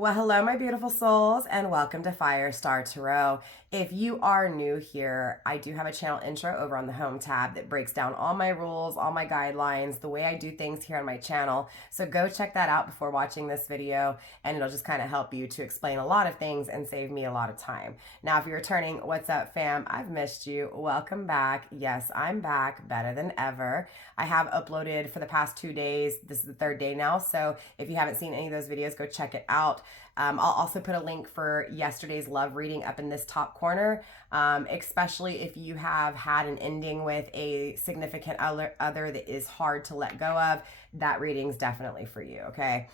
Well, hello, my beautiful souls, and welcome to Firestar Tarot. If you are new here, I do have a channel intro over on the home tab that breaks down all my rules, all my guidelines, the way I do things here on my channel. So go check that out before watching this video, and it'll just kind of help you to explain a lot of things and save me a lot of time. Now, if you're returning, what's up, fam? I've missed you. Welcome back. Yes, I'm back, better than ever. I have uploaded for the past 2 days. This is the third day now, so if you haven't seen any of those videos, go check it out. I'll also put a link for yesterday's love reading up in this top corner, especially if you have had an ending with a significant other that is hard to let go of. That reading's definitely for you, okay?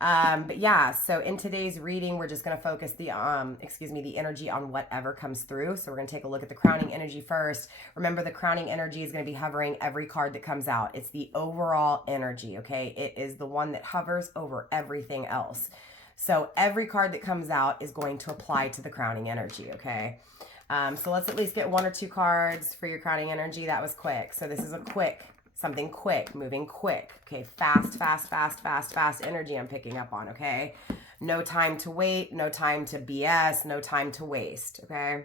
But yeah, so in today's reading, we're just going to focus the energy on whatever comes through. So we're going to take a look at the crowning energy first. Remember, the crowning energy is going to be hovering every card that comes out. It's the overall energy, okay? It is the one that hovers over everything else. So every card that comes out is going to apply to the crowning energy, okay? So let's at least get 1 or 2 cards for your crowning energy. That was quick. So this is a quick, something quick, moving quick, okay? Fast energy I'm picking up on, okay? No time to wait, no time to BS, no time to waste, okay?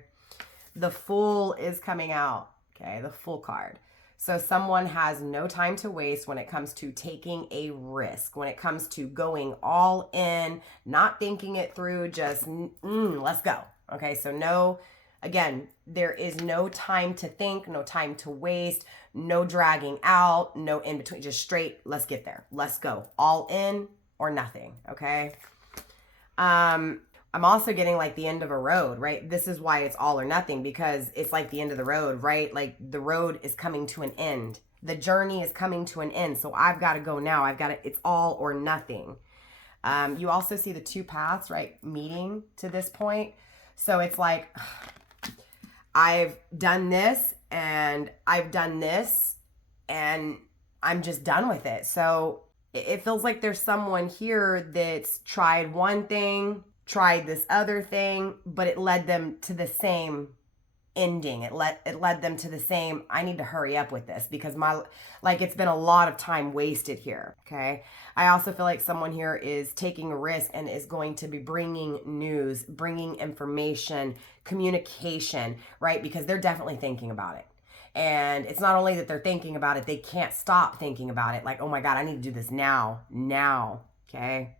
The Fool is coming out, okay? The Fool card. So someone has no time to waste when it comes to taking a risk, when it comes to going all in, not thinking it through, just let's go. Okay, so no, again, there is no time to think, no time to waste, no dragging out, no in between, just straight, let's get there. Let's go. All in or nothing, okay? I'm also getting like the end of a road, right? This is why it's all or nothing, because it's like the end of the road, right? Like the road is coming to an end. The journey is coming to an end. So I've got to go now. It's all or nothing. You also see the 2 paths, right? Meeting to this point. So it's like, I've done this and I've done this and I'm just done with it. So it feels like there's someone here that's tried one thing, tried this other thing, but it led them to the same ending. It led them to the same, I need to hurry up with this because it's been a lot of time wasted here, okay? I also feel like someone here is taking a risk and is going to be bringing news, bringing information, communication, right? Because they're definitely thinking about it. And it's not only that they're thinking about it, they can't stop thinking about it. Like, oh my God, I need to do this now, okay?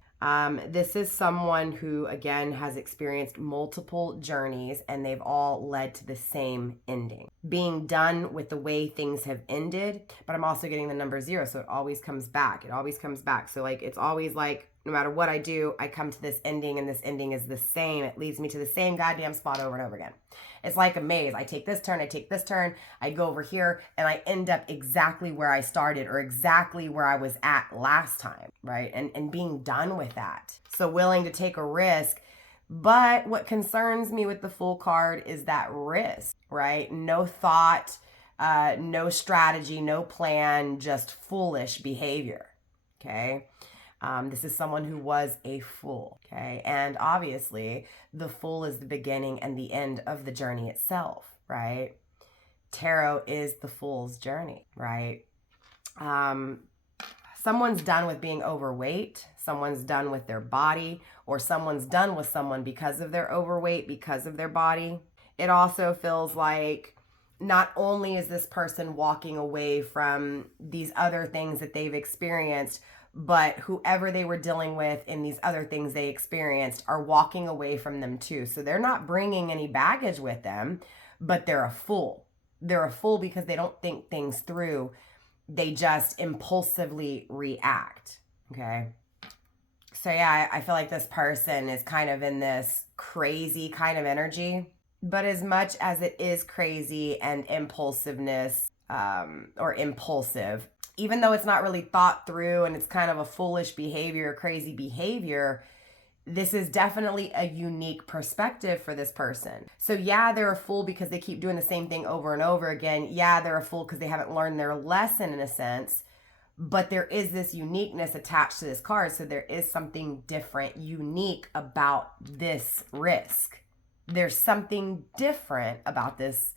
This is someone who, again, has experienced multiple journeys and they've all led to the same ending. Being done with the way things have ended, but I'm also getting the number 0, so it always comes back. It always comes back. So like, it's always like, no matter what I do, I come to this ending and this ending is the same. It leads me to the same goddamn spot over and over again. It's like a maze. I take this turn, I go over here, and I end up exactly where I started or exactly where I was at last time, right? And being done with that. So willing to take a risk. But what concerns me with the Fool card is that risk, right? No thought, no strategy, no plan, just foolish behavior, okay? This is someone who was a fool, okay? And obviously, the Fool is the beginning and the end of the journey itself, right? Tarot is the Fool's journey, right? Someone's done with being overweight, someone's done with their body, or someone's done with someone because of their overweight, because of their body. It also feels like not only is this person walking away from these other things that they've experienced, but whoever they were dealing with in these other things they experienced are walking away from them too. So they're not bringing any baggage with them, but they're a fool. They're a fool because they don't think things through. They just impulsively react, okay? So yeah, I feel like this person is kind of in this crazy kind of energy. But as much as it is crazy and impulsiveness or impulsive, even though it's not really thought through and it's kind of a foolish behavior, crazy behavior, this is definitely a unique perspective for this person. So yeah, they're a fool because they keep doing the same thing over and over again. Yeah, they're a fool because they haven't learned their lesson in a sense, but there is this uniqueness attached to this card. So there is something different, unique about this risk. There's something different about this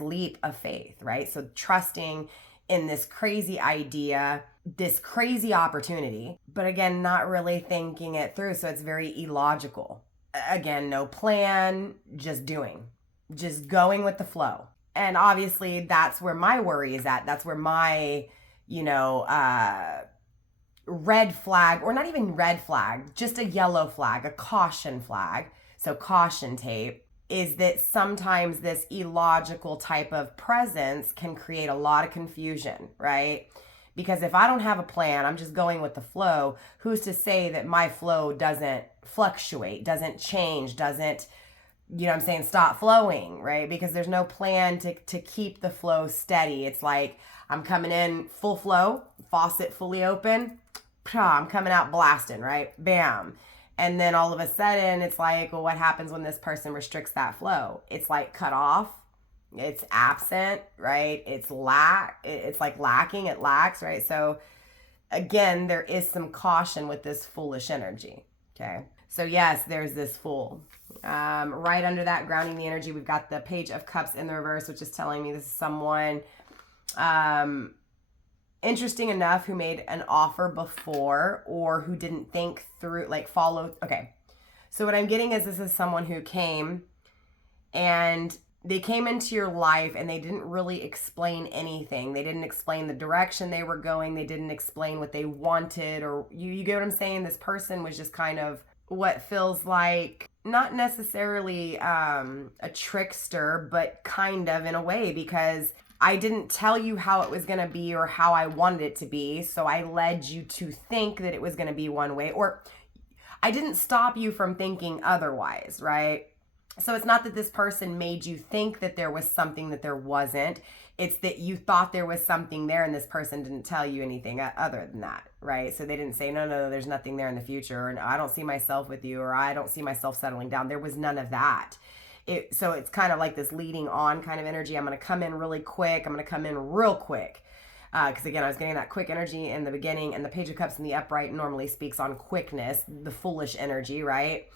leap of faith, right? So trusting in this crazy idea this crazy opportunity, but again, not really thinking it through. So it's very illogical. Again, no plan, just doing, just going with the flow. And obviously that's where my worry is at. That's where my, red flag, or not even red flag, just a yellow flag, a caution flag. So caution tape is that sometimes this illogical type of presence can create a lot of confusion, right? Because if I don't have a plan, I'm just going with the flow. Who's to say that my flow doesn't fluctuate, doesn't change, doesn't, stop flowing, right? Because there's no plan to keep the flow steady. It's like I'm coming in full flow, faucet fully open, I'm coming out blasting, right? Bam. And then all of a sudden it's like, well, what happens when this person restricts that flow? It's like cut off. It's absent, right? It's like lacking, it lacks, right? So again, there is some caution with this foolish energy, okay? So yes, there's this fool. Right under that, grounding the energy, we've got the Page of Cups in the reverse, which is telling me this is someone interesting enough who made an offer before, or who didn't think through, follow. Okay. So what I'm getting is this is someone who came and they came into your life and they didn't really explain anything. They didn't explain the direction they were going. They didn't explain what they wanted, or you get what I'm saying? This person was just kind of what feels like not necessarily a trickster, but kind of in a way, because I didn't tell you how it was going to be or how I wanted it to be. So I led you to think that it was going to be one way, or I didn't stop you from thinking otherwise, right? So it's not that this person made you think that there was something that there wasn't. It's that you thought there was something there and this person didn't tell you anything other than that, right? So they didn't say, no, there's nothing there in the future, and I don't see myself with you, or I don't see myself settling down. There was none of that. So it's kind of like this leading on kind of energy. I'm going to come in really quick. I'm going to come in real quick. Because again, I was getting that quick energy in the beginning, and the Page of Cups in the upright normally speaks on quickness, the foolish energy, right?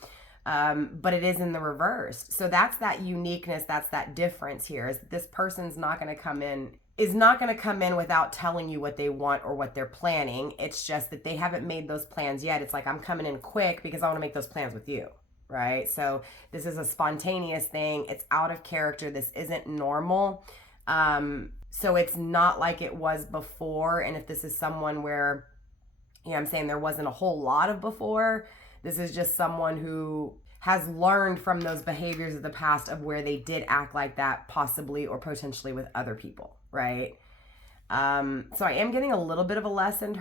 But it is in the reverse. So that's that uniqueness. That's that difference here, is this person's not going to come in without telling you what they want or what they're planning. It's just that they haven't made those plans yet. It's like, I'm coming in quick because I want to make those plans with you. Right? So this is a spontaneous thing. It's out of character. This isn't normal. So it's not like it was before. And if this is someone where, I'm saying there wasn't a whole lot of before, this is just someone who has learned from those behaviors of the past of where they did act like that, possibly or potentially with other people, right? So I am getting a little bit of a lesson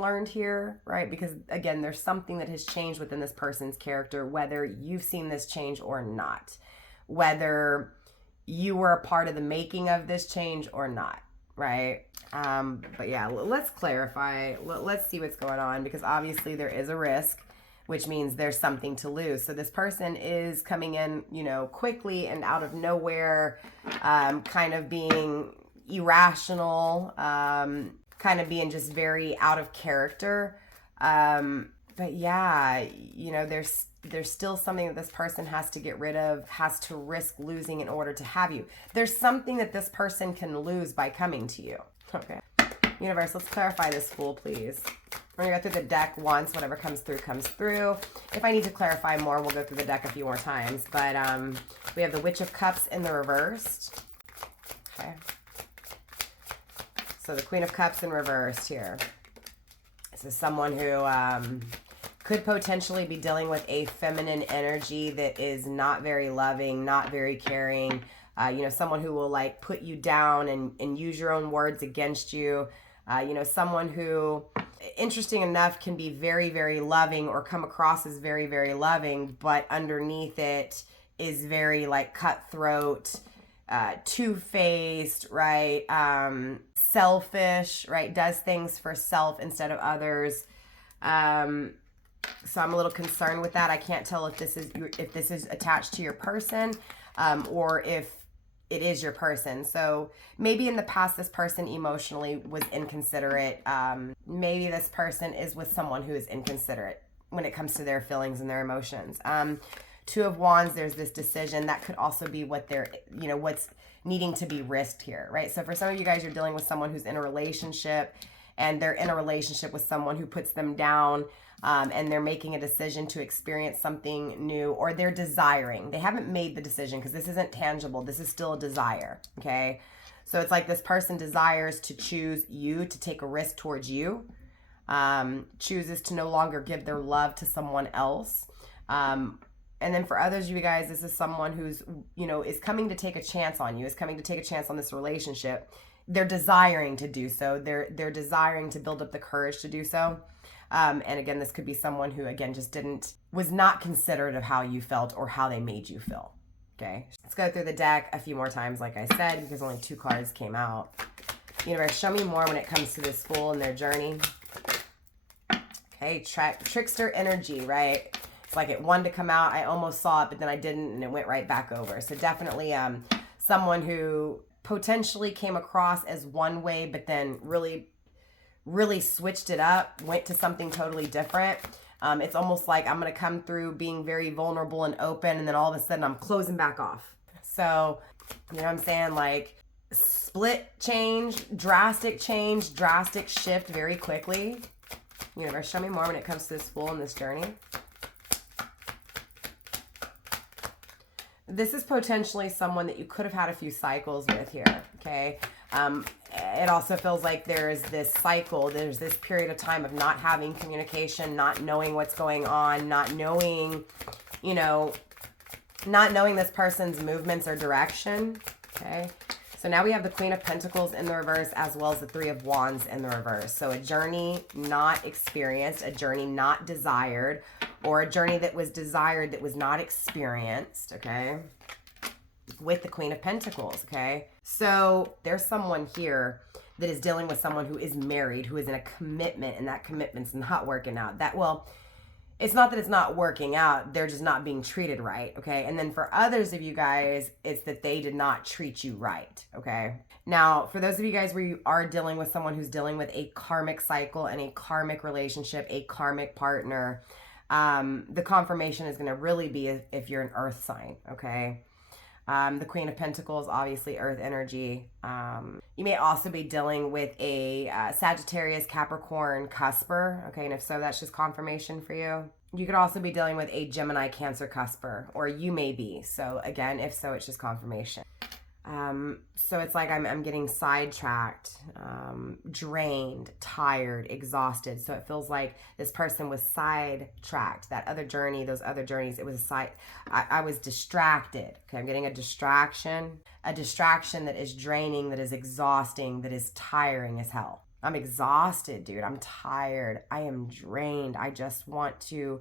learned here, right? Because again, there's something that has changed within this person's character, whether you've seen this change or not, whether you were a part of the making of this change or not, right? But yeah, let's clarify. Let's see what's going on, because obviously there is a risk, which means there's something to lose. So this person is coming in, quickly and out of nowhere, kind of being irrational, kind of being just very out of character. But yeah, there's still something that this person has to get rid of, has to risk losing in order to have you. There's something that this person can lose by coming to you. Okay. Universe, let's clarify this fool, please. We're going to go through the deck once. Whatever comes through, comes through. If I need to clarify more, we'll go through the deck a few more times. But we have the Witch of Cups in the reversed. Okay. So the Queen of Cups in reversed here. This is someone who could potentially be dealing with a feminine energy that is not very loving, not very caring. Someone who will put you down and use your own words against you. Someone who, interesting enough, can be very, very loving or come across as very, very loving, but underneath it is very cutthroat, two-faced, right? Selfish, right? Does things for self instead of others. So I'm a little concerned with that. I can't tell if this is attached to your person, or if it is your person. So maybe in the past, this person emotionally was inconsiderate. Maybe this person is with someone who is inconsiderate when it comes to their feelings and their emotions. Two of Wands, there's this decision. That could also be what they're, what's needing to be risked here, right? So for some of you guys, you're dealing with someone who's in a relationship, and they're in a relationship with someone who puts them down, and they're making a decision to experience something new, or they're desiring. They haven't made the decision because this isn't tangible. This is still a desire, okay? So it's like this person desires to choose you, to take a risk towards you, chooses to no longer give their love to someone else. And then for others of you guys, this is someone who's, is coming to take a chance on you, is coming to take a chance on this relationship. They're desiring to do so. They're desiring to build up the courage to do so. And again, this could be someone who, again, was not considerate of how you felt or how they made you feel. Okay. Let's go through the deck a few more times, like I said, because only 2 cards came out. Universe, show me more when it comes to this Fool and their journey. Okay. Trickster energy, right? It's like it wanted to come out. I almost saw it, but then I didn't, and it went right back over. So definitely someone who potentially came across as one way, but then really, really switched it up, went to something totally different. It's almost like I'm going to come through being very vulnerable and open, and then all of a sudden I'm closing back off. So, you know what I'm saying? Like split change, drastic shift very quickly. Universe, show me more when it comes to this Fool and this journey. This is potentially someone that you could have had a few cycles with here, okay? It also feels like there's this cycle, there's this period of time of not having communication, not knowing what's going on, not knowing this person's movements or direction, okay? So now we have the Queen of Pentacles in the reverse, as well as the Three of Wands in the reverse. So a journey not experienced, a journey not desired, or a journey that was desired that was not experienced, okay? With the Queen of Pentacles, okay? So there's someone here that is dealing with someone who is married, who is in a commitment, and that commitment's not working out. It's not that it's not working out, they're just not being treated right, okay? And then for others of you guys, it's that they did not treat you right, okay? Now, for those of you guys where you are dealing with someone who's dealing with a karmic cycle and a karmic relationship, a karmic partner, the confirmation is going to really be if you're an earth sign, okay? The Queen of Pentacles, obviously earth energy. You may also be dealing with a Sagittarius, Capricorn, cusper, okay? And if so, that's just confirmation for you. You could also be dealing with a Gemini, Cancer, cusper, or you may be. So again, if so, it's just confirmation. So it's like I'm getting sidetracked, drained, tired, exhausted. So it feels like this person was sidetracked. That other journey, those other journeys, it was I was distracted. Okay, I'm getting a distraction that is draining, that is exhausting, that is tiring as hell. I'm exhausted, dude. I'm tired. I am drained. I just want to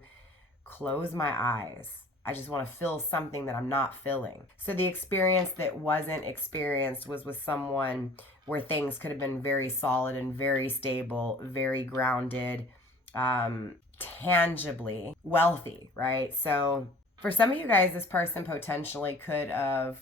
close my eyes. I just want to feel something that I'm not feeling. So the experience that wasn't experienced was with someone where things could have been very solid and very stable, very grounded, tangibly wealthy, right? So for some of you guys, this person potentially could have,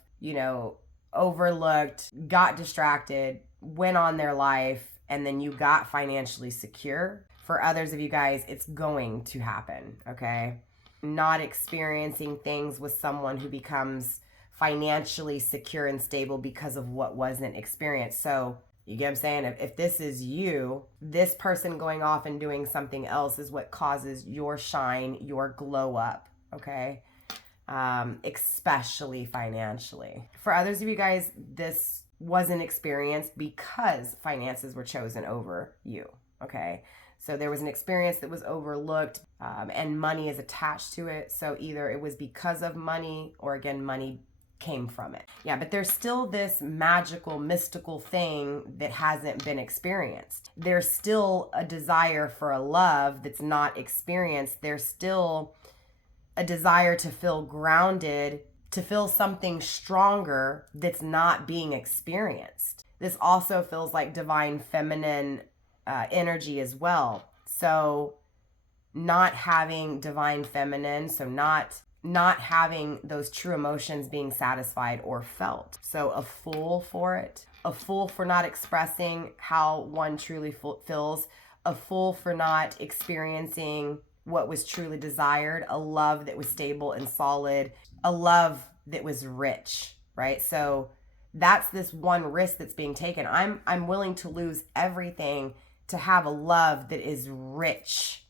overlooked, got distracted, went on their life, and then you got financially secure. For others of you guys, it's going to happen, okay? Not experiencing things with someone who becomes financially secure and stable because of what wasn't experienced. So you get what I'm saying? If this is you, this person going off and doing something else is what causes your shine, your glow up, okay? Especially financially. For others of you guys, this wasn't experienced because finances were chosen over you, okay? So there was an experience that was overlooked, and money is attached to it. So either it was because of money, or again, money came from it. Yeah, but there's still this magical, mystical thing that hasn't been experienced. There's still a desire for a love that's not experienced. There's still a desire to feel grounded, to feel something stronger that's not being experienced. This also feels like divine feminine energy as well. So not having divine feminine, so not having those true emotions being satisfied or felt. So a fool for it, a fool for not expressing how one truly feels, a fool for not experiencing what was truly desired, a love that was stable and solid, a love that was rich, right? So that's this one risk that's being taken. I'm willing to lose everything to have a love that is rich,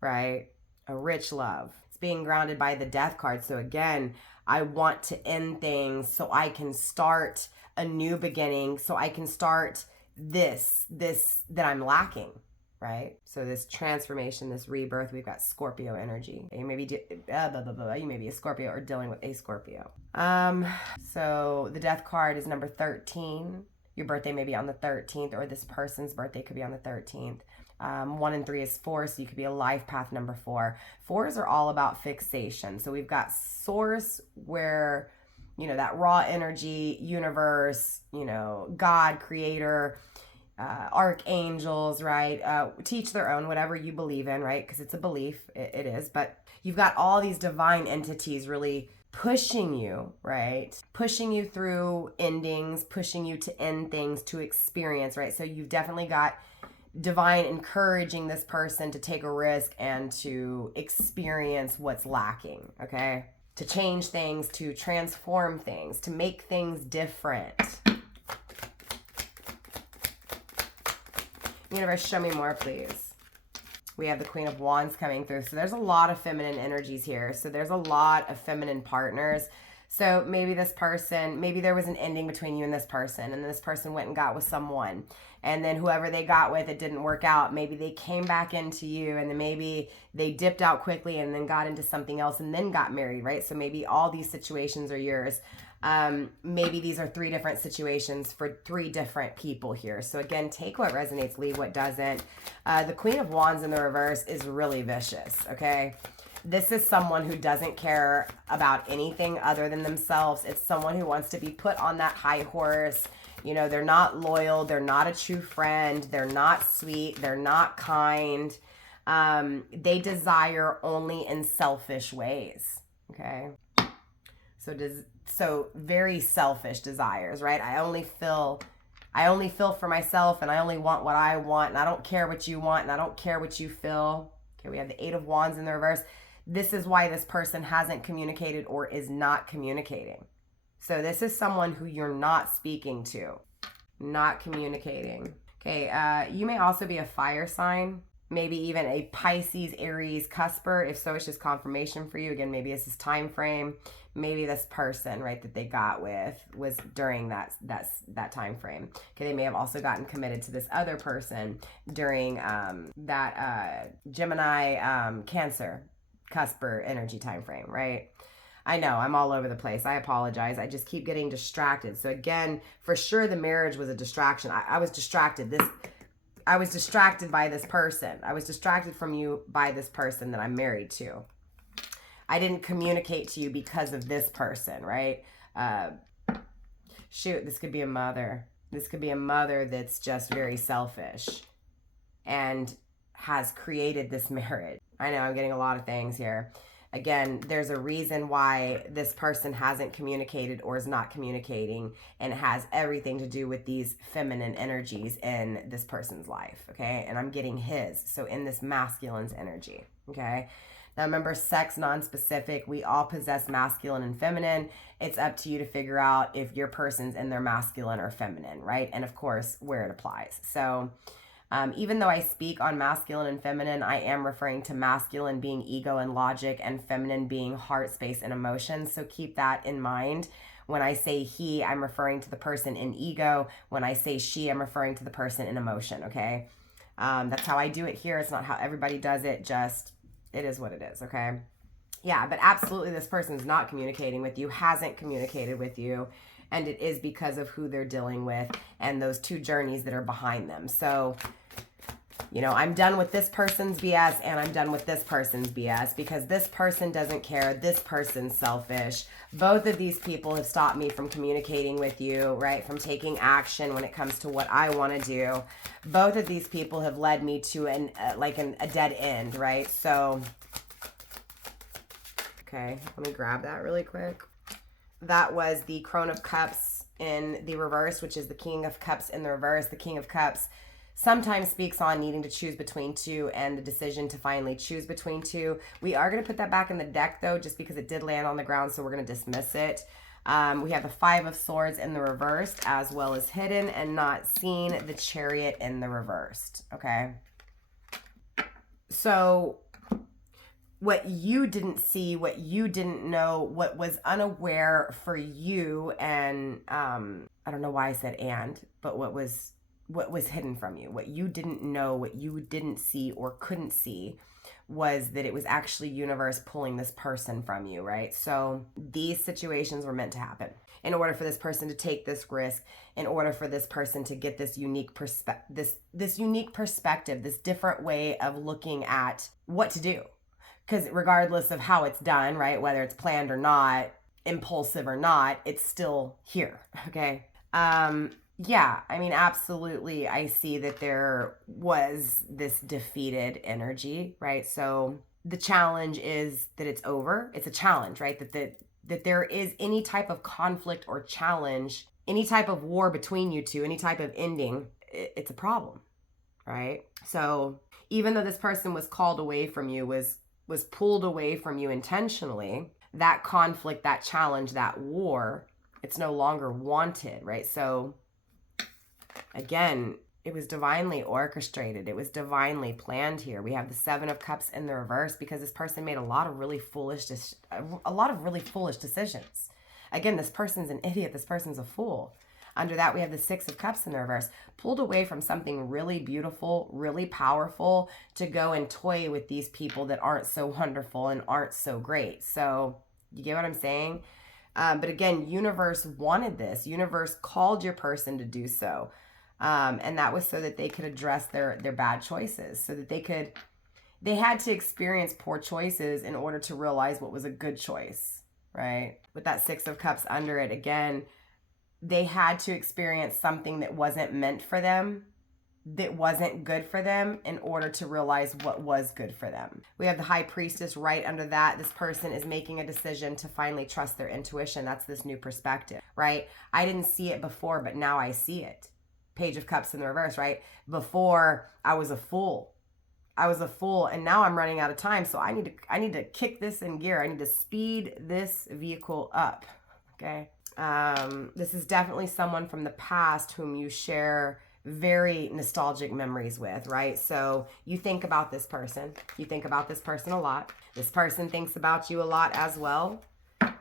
right? A rich love. It's being grounded by the death card. So again, I want to end things so I can start a new beginning, so I can start this that I'm lacking, right? So this transformation, this rebirth, we've got Scorpio energy. You may be you may be a Scorpio or dealing with a Scorpio. So the death card is number 13. Your birthday may be on the 13th, or this person's birthday could be on the 13th. 1 and 3 is 4, so you could be a life path number 4. 4s are all about fixation. So we've got source, where, you know, that raw energy, universe, you know, God, creator, archangels, right? Teach their own, whatever you believe in, right? Because it's a belief, it is. But you've got all these divine entities really pushing you, right? Pushing you through endings, pushing you to end things, to experience, right? So you've definitely got divine encouraging this person to take a risk and to experience what's lacking, okay? To change things, to transform things, to make things different. Universe, show me more, please. We have the Queen of Wands coming through. So there's a lot of feminine energies here. So there's a lot of feminine partners. So maybe this person, maybe there was an ending between you and this person, and this person went and got with someone. And then whoever they got with, it didn't work out. Maybe they came back into you, and then maybe they dipped out quickly and then got into something else and then got married, right? So maybe all these situations are yours. Maybe these are 3 different situations for 3 different people here. So again, take what resonates, leave what doesn't. The Queen of Wands in the reverse is really vicious, okay? This is someone who doesn't care about anything other than themselves. It's someone who wants to be put on that high horse. You know, they're not loyal. They're not a true friend. They're not sweet. They're not kind. They desire only in selfish ways, okay? So very selfish desires, right? I only feel for myself, and I only want what I want, and I don't care what you want, and I don't care what you feel. Okay, we have the 8 of Wands in the reverse. This is why this person hasn't communicated or is not communicating. So this is someone who you're not speaking to, not communicating. Okay, you may also be a fire sign, maybe even a Pisces, Aries, Cusper. If so, it's just confirmation for you. Again, maybe it's this time frame. Maybe this person, right, that they got with was during that time frame. Okay, they may have also gotten committed to this other person during that Gemini, Cancer, Cusper energy time frame, right? I know, I'm all over the place. I apologize. I just keep getting distracted. So again, for sure the marriage was a distraction. I was distracted. I was distracted by this person. I was distracted from you by this person that I'm married to. I didn't communicate to you because of this person, right? Shoot, this could be a mother. This could be a mother that's just very selfish and has created this marriage. I know I'm getting a lot of things here. Again, there's a reason why this person hasn't communicated or is not communicating, and it has everything to do with these feminine energies in this person's life, okay? And I'm getting his, so in this masculine's energy, okay? Now remember, sex non-specific. We all possess masculine and feminine. It's up to you to figure out if your person's in their masculine or feminine, right? And of course, where it applies. So even though I speak on masculine and feminine, I am referring to masculine being ego and logic and feminine being heart space and emotions. So keep that in mind. When I say he, I'm referring to the person in ego. When I say she, I'm referring to the person in emotion, okay? That's how I do it here. It's not how everybody does it. Just, it is what it is, okay? Yeah, but absolutely this person is not communicating with you, hasn't communicated with you, and it is because of who they're dealing with and those 2 journeys that are behind them. So, you know, I'm done with this person's BS and I'm done with this person's BS because this person doesn't care. This person's selfish. Both of these people have stopped me from communicating with you, right? From taking action when it comes to what I want to do. Both of these people have led me to a dead end, right? So, okay, let me grab that really quick. That was the Crone of Cups in the reverse, which is the King of Cups in the reverse. The King of Cups sometimes speaks on needing to choose between two and the decision to finally choose between two. We are going to put that back in the deck, though, just because it did land on the ground, so we're going to dismiss it. We have the Five of Swords in the reversed, as well as hidden and not seen, the Chariot in the reversed, okay? So what you didn't see, what you didn't know, what was unaware for you, and I don't know why I said and, but what was hidden from you, what you didn't know, what you didn't see or couldn't see, was that it was actually universe pulling this person from you, right? So these situations were meant to happen in order for this person to take this risk, in order for this person to get this unique this unique perspective, this different way of looking at what to do. Because regardless of how it's done, right, whether it's planned or not, impulsive or not, it's still here, okay? Yeah, I mean, absolutely, I see that there was this defeated energy, right? So the challenge is that it's over. It's a challenge, right? That there is any type of conflict or challenge, any type of war between you two, any type of ending, it's a problem, right? So even though this person was called away from you, was pulled away from you intentionally, that conflict, that challenge, that war, it's no longer wanted, right? So again, it was divinely orchestrated. It was divinely planned here. We have the Seven of Cups in the reverse because this person made a lot of really foolish decisions. Again, this person's an idiot. This person's a fool. Under that, we have the Six of Cups in the reverse, pulled away from something really beautiful, really powerful, to go and toy with these people that aren't so wonderful and aren't so great. So you get what I'm saying? But again, universe wanted this. Universe called your person to do so. And that was so that they could address their bad choices, so that they had to experience poor choices in order to realize what was a good choice, right? With that Six of Cups under it, again, they had to experience something that wasn't meant for them, that wasn't good for them, in order to realize what was good for them. We have the High Priestess right under that. This person is making a decision to finally trust their intuition. That's this new perspective, right? I didn't see it before, but now I see it. Page of Cups in the reverse, right? Before, I was a fool. And now I'm running out of time, so I need to kick this in gear. I need to speed this vehicle up, okay? This is definitely someone from the past whom you share very nostalgic memories with, right? So you think about this person. You think about this person a lot. This person thinks about you a lot as well,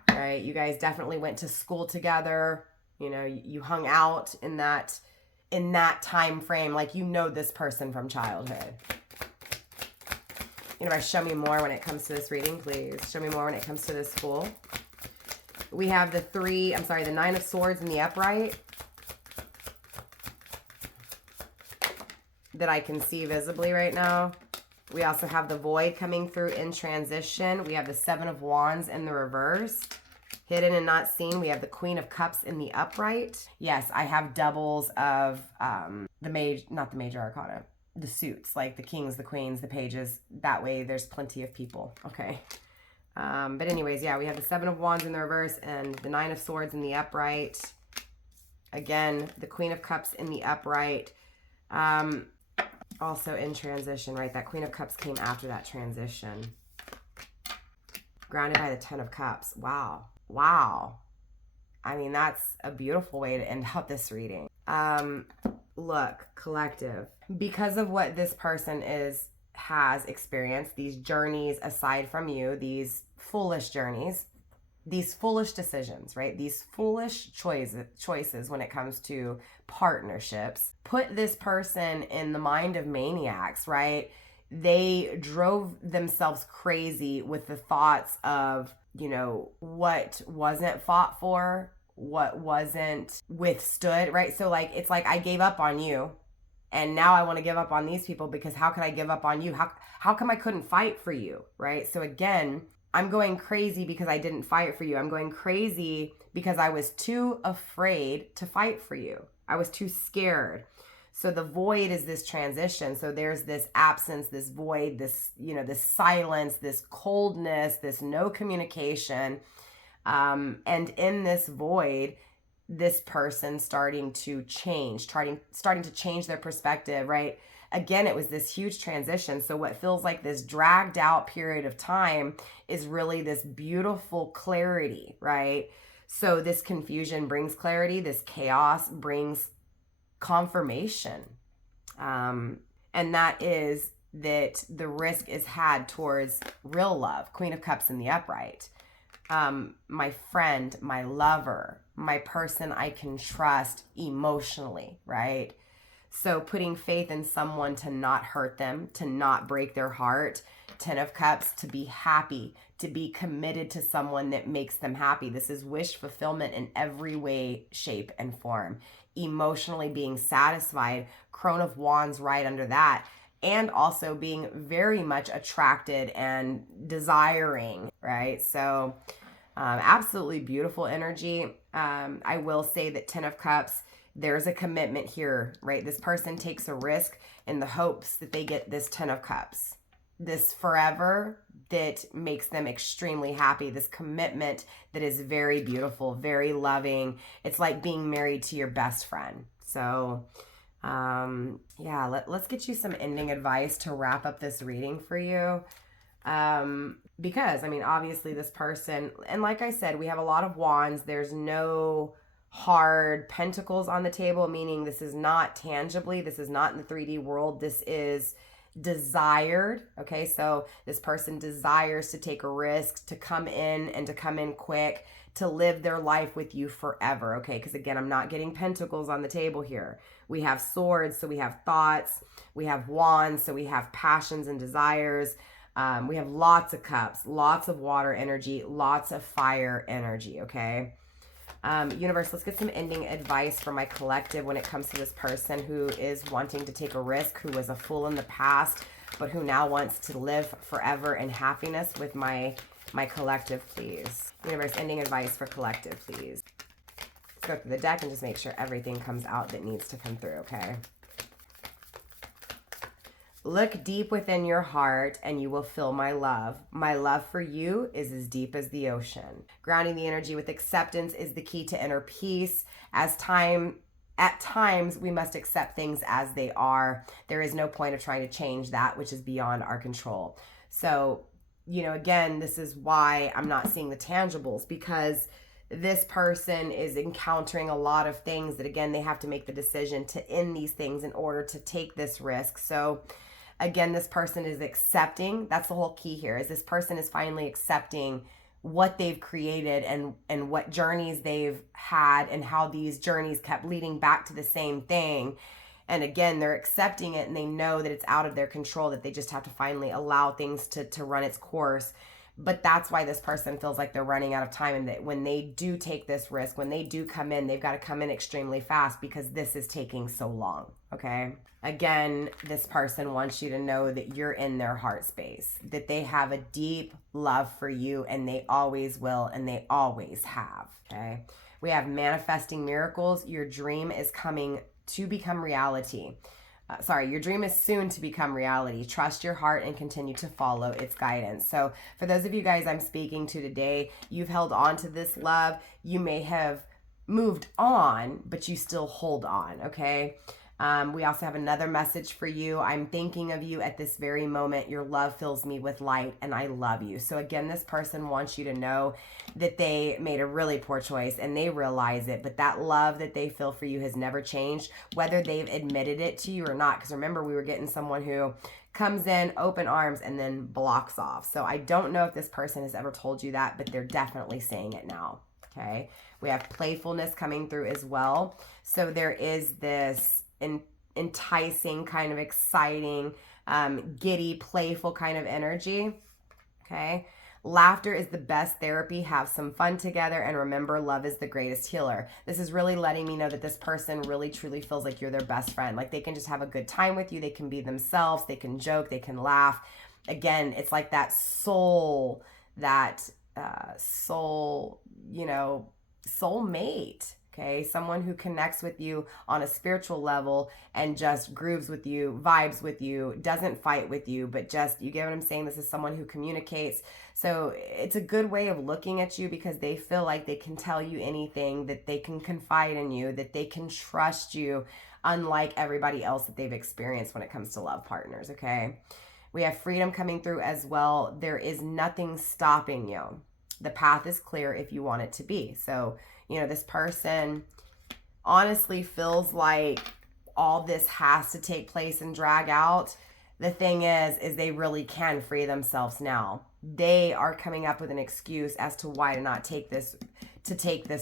right? You guys definitely went to school together. You know, you hung out in that time frame. Like, you know this person from childhood. Universe, show me more when it comes to this reading, please. Show me more when it comes to this Fool. We have the Nine of Swords in the upright that I can see visibly right now. We also have the Void coming through in transition. We have the Seven of Wands in the reverse. Hidden and not seen. We have the Queen of Cups in the upright. Yes, I have doubles of not the major arcana, the suits, like the kings, the queens, the pages. That way there's plenty of people, okay? But anyways, yeah, we have the Seven of Wands in the reverse and the Nine of Swords in the upright. Again, the Queen of Cups in the upright. Also in transition, right? That Queen of Cups came after that transition. Grounded by the Ten of Cups. Wow. Wow. I mean, that's a beautiful way to end out this reading. Look, collective. Because of what this person has experienced, these journeys aside from you, these foolish journeys, these foolish decisions, right? These foolish choices when it comes to partnerships, put this person in the mind of maniacs, right? They drove themselves crazy with the thoughts of, you know, what wasn't fought for, what wasn't withstood, right? So like, it's like, I gave up on you, and now I want to give up on these people, because how could I give up on you? How come I couldn't fight for you, right? So again, I'm going crazy because I didn't fight for you. I'm going crazy because I was too afraid to fight for you. I was too scared. So the void is this transition. So there's this absence, this void, this, you know, this silence, this coldness, this no communication. And in this void, this person starting to change, starting to change their perspective, right? Again, it was this huge transition. So what feels like this dragged out period of time is really this beautiful clarity, right? So this confusion brings clarity, this chaos brings confirmation. And that is that the risk is had towards real love, Queen of Cups in the upright. My friend, my lover, my person I can trust emotionally, right? So putting faith in someone to not hurt them, to not break their heart. 10 of Cups, to be happy, to be committed to someone that makes them happy. This is wish fulfillment in every way, shape, and form. Emotionally being satisfied, Crone of Wands right under that. And also being very much attracted and desiring, right? So absolutely beautiful energy. I will say that 10 of Cups, there's a commitment here, right? This person takes a risk in the hopes that they get this 10 of Cups, this forever that makes them extremely happy, this commitment that is very beautiful, very loving. It's like being married to your best friend. So yeah, let's get you some ending advice to wrap up this reading for you. Because I mean, obviously this person, and like I said, we have a lot of wands. There's no hard pentacles on the table, meaning this is not tangibly, this is not in the 3D world. This is desired. Okay, so this person desires to take a risk, to come in and to come in quick, to live their life with you forever. Okay, because again, I'm not getting pentacles on the table here. We have swords, so we have thoughts. We have wands, so we have passions and desires. We have lots of cups, lots of water energy, lots of fire energy. Okay, universe, let's get some ending advice for my collective when it comes to this person who is wanting to take a risk, who was a fool in the past, but who now wants to live forever in happiness with my collective, please. Universe, ending advice for collective, please. Let's go through the deck and just make sure everything comes out that needs to come through, okay? Look deep within your heart and you will feel my love. My love for you is as deep as the ocean. Grounding the energy with acceptance is the key to inner peace. At times, we must accept things as they are. There is no point of trying to change that which is beyond our control. So, you know, again, this is why I'm not seeing the tangibles, because this person is encountering a lot of things that, again, they have to make the decision to end these things in order to take this risk. So again, this person is accepting. That's the whole key here, is this person is finally accepting what they've created and what journeys they've had and how these journeys kept leading back to the same thing. And again, they're accepting it and they know that it's out of their control, that they just have to finally allow things to run its course. But that's why this person feels like they're running out of time, and that when they do take this risk, when they do come in, they've got to come in extremely fast because this is taking so long, okay? Again, this person wants you to know that you're in their heart space, that they have a deep love for you, and they always will, and they always have, okay? We have manifesting miracles. Your dream is coming to become reality. Your dream is soon to become reality. Trust your heart and continue to follow its guidance. So for those of you guys I'm speaking to today, you've held on to this love. You may have moved on, but you still hold on, okay? We also have another message for you. I'm thinking of you at this very moment. Your love fills me with light, and I love you. So again, this person wants you to know that they made a really poor choice and they realize it, but that love that they feel for you has never changed, whether they've admitted it to you or not. Because remember, we were getting someone who comes in, open arms, and then blocks off. So I don't know if this person has ever told you that, but they're definitely saying it now, okay? We have playfulness coming through as well. So there is this enticing, kind of exciting, giddy, playful kind of energy, okay? Laughter is the best therapy. Have some fun together, and remember, love is the greatest healer. This is really letting me know that this person really truly feels like you're their best friend. Like they can just have a good time with you. They can be themselves. They can joke. They can laugh. Again, it's like that soul, you know, soulmate. Okay, someone who connects with you on a spiritual level and just grooves with you, vibes with you, doesn't fight with you, but just, you get what I'm saying? This is someone who communicates. So it's a good way of looking at you because they feel like they can tell you anything, that they can confide in you, that they can trust you, unlike everybody else that they've experienced when it comes to love partners, okay? We have freedom coming through as well. There is nothing stopping you. The path is clear if you want it to be. So, you know, this person honestly feels like all this has to take place and drag out. The thing is they really can free themselves now. They are coming up with an excuse as to why to not take this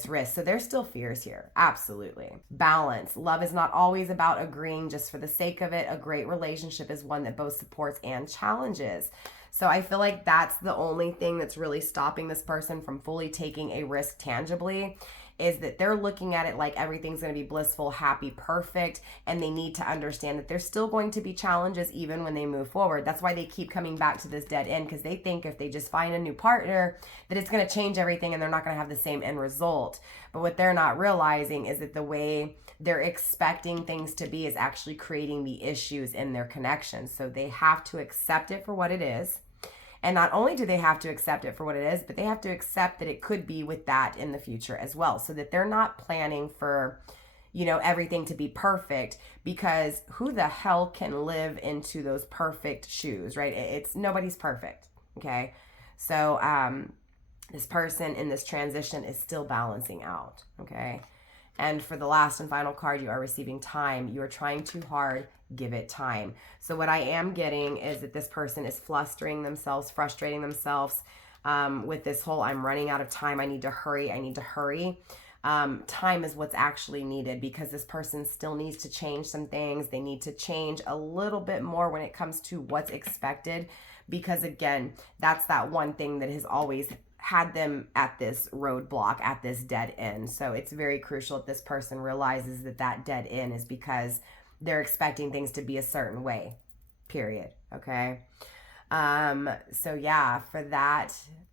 risk. So there's still fears here. Absolutely. Balance. Love is not always about agreeing just for the sake of it. A great relationship is one that both supports and challenges. So I feel like that's the only thing that's really stopping this person from fully taking a risk tangibly, is that they're looking at it like everything's going to be blissful, happy, perfect, and they need to understand that there's still going to be challenges even when they move forward. That's why they keep coming back to this dead end, because they think if they just find a new partner that it's going to change everything and they're not going to have the same end result. But what they're not realizing is that the way they're expecting things to be is actually creating the issues in their connection. So they have to accept it for what it is. And not only do they have to accept it for what it is, but they have to accept that it could be with that in the future as well, so that they're not planning for, you know, everything to be perfect, because who the hell can live into those perfect shoes, right? It's nobody's perfect, okay? So this person in this transition is still balancing out, okay? And for the last and final card, you are receiving time. You are trying too hard. Give it time. So what I am getting is that this person is frustrating themselves with this whole, I'm running out of time. I need to hurry. Time is what's actually needed, because this person still needs to change some things. They need to change a little bit more when it comes to what's expected, because again, that's that one thing that has always had them at this roadblock, at this dead end. So it's very crucial that this person realizes that that dead end is because they're expecting things to be a certain way, period. Okay. So yeah,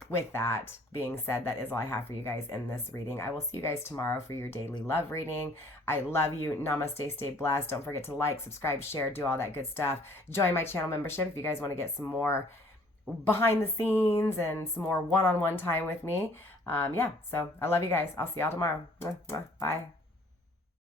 with that being said, that is all I have for you guys in this reading. I will see you guys tomorrow for your daily love reading. I love you. Namaste. Stay blessed. Don't forget to like, subscribe, share, do all that good stuff. Join my channel membership if you guys want to get some more behind the scenes and some more one-on-one time with me. Yeah, so I love you guys. I'll see y'all tomorrow. Bye.